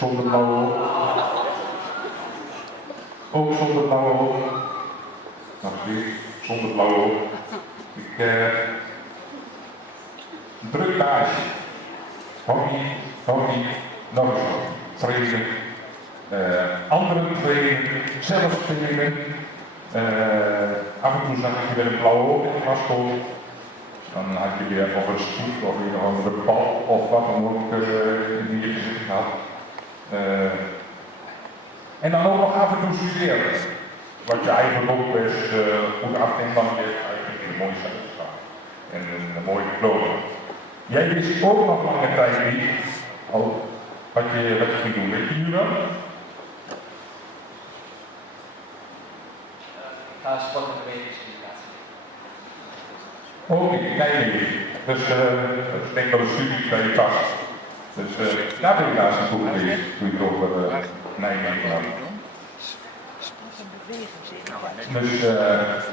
Zonder blauwe oog. Ook zonder blauwe oog. Nog weer zonder blauwe oog. Druk baasje. Hobby, nog eens trainen. Anderen trainen, zelf trainen. Af en toe zag ik je weer een blauwe oog in de klasschool. Dan had je weer of een stoet of weer een andere bal of wat dan ook in je gezicht had. En dan ook nog af en toe studeren. Wat je eigenlijk ook best goed afdenkt, dan je eigenlijk in een mooie certificaat en een mooi diploma. Jij wist ook nog lange tijd niet wat je ging doen. Weet je nu wel? Ik ga sport- en bewegingscommunicatie. Oké, Nijmegen. Dus ik denk dat een studie bij je past. Dus daar ben ik laatst naartoe geweest toen ik over Nijmegen had. Dus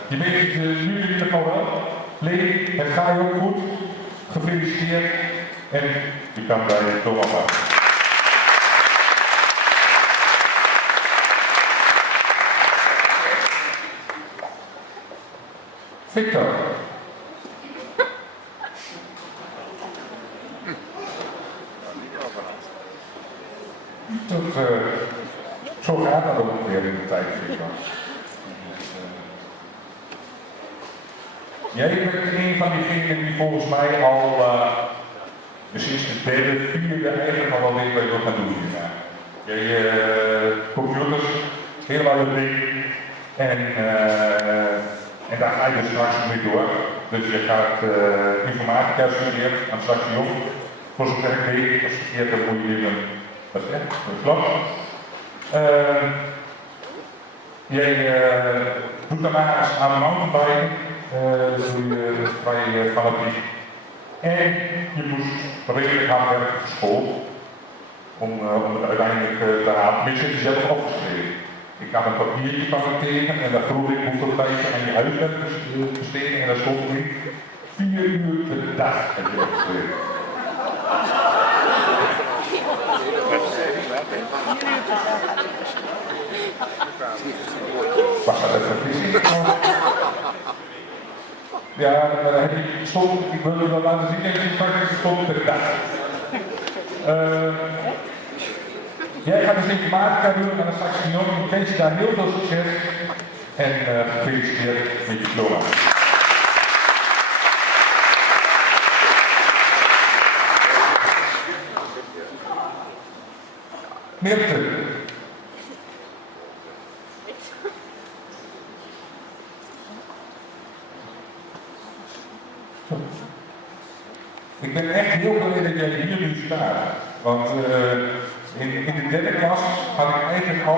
je weet het nu in ieder geval wel. Lee, het gaat je ook goed. Gefeliciteerd. En je kan bij het doorgaan. Victor. Zo gaat dat ook ongeveer in de tijd, Victor. Jij bent een van diegenen die volgens mij al sinds de derde, vierde eigenlijk al wel weet wat je wil gaan doen hierna. Jij computers, heel lang ding en daar ga je dus straks mee door. Dus je gaat informatica studeren aan straks jong. Voor zover ik weet, als je verkeerd hebt moet je even, dat is echt, dat klopt. Jij doet daarnaast aan mountainbiken. Doe je vrij fanatiek. En je moest redelijk hard werken voor school om het uiteindelijk te halen. Tenminste, je zelf opgeschreven. Ik had een papiertje van me tegen en daar vroeg ik hoeveel tijd je aan je huiswerk besteden en daar stond in 4 uur per dag heb je opgeschreven. Wacht, dat even precies. Ja, dan heb je stond, ik wil je wel laten zien, en je stond per dag. Jij gaat dus informatica doen en dan straks genomen. Ik wens je daar heel veel succes en gefeliciteerd met je diploma. Meerte. Ik ben echt heel blij dat jij hier nu staat. Want in de derde klas had ik eigenlijk al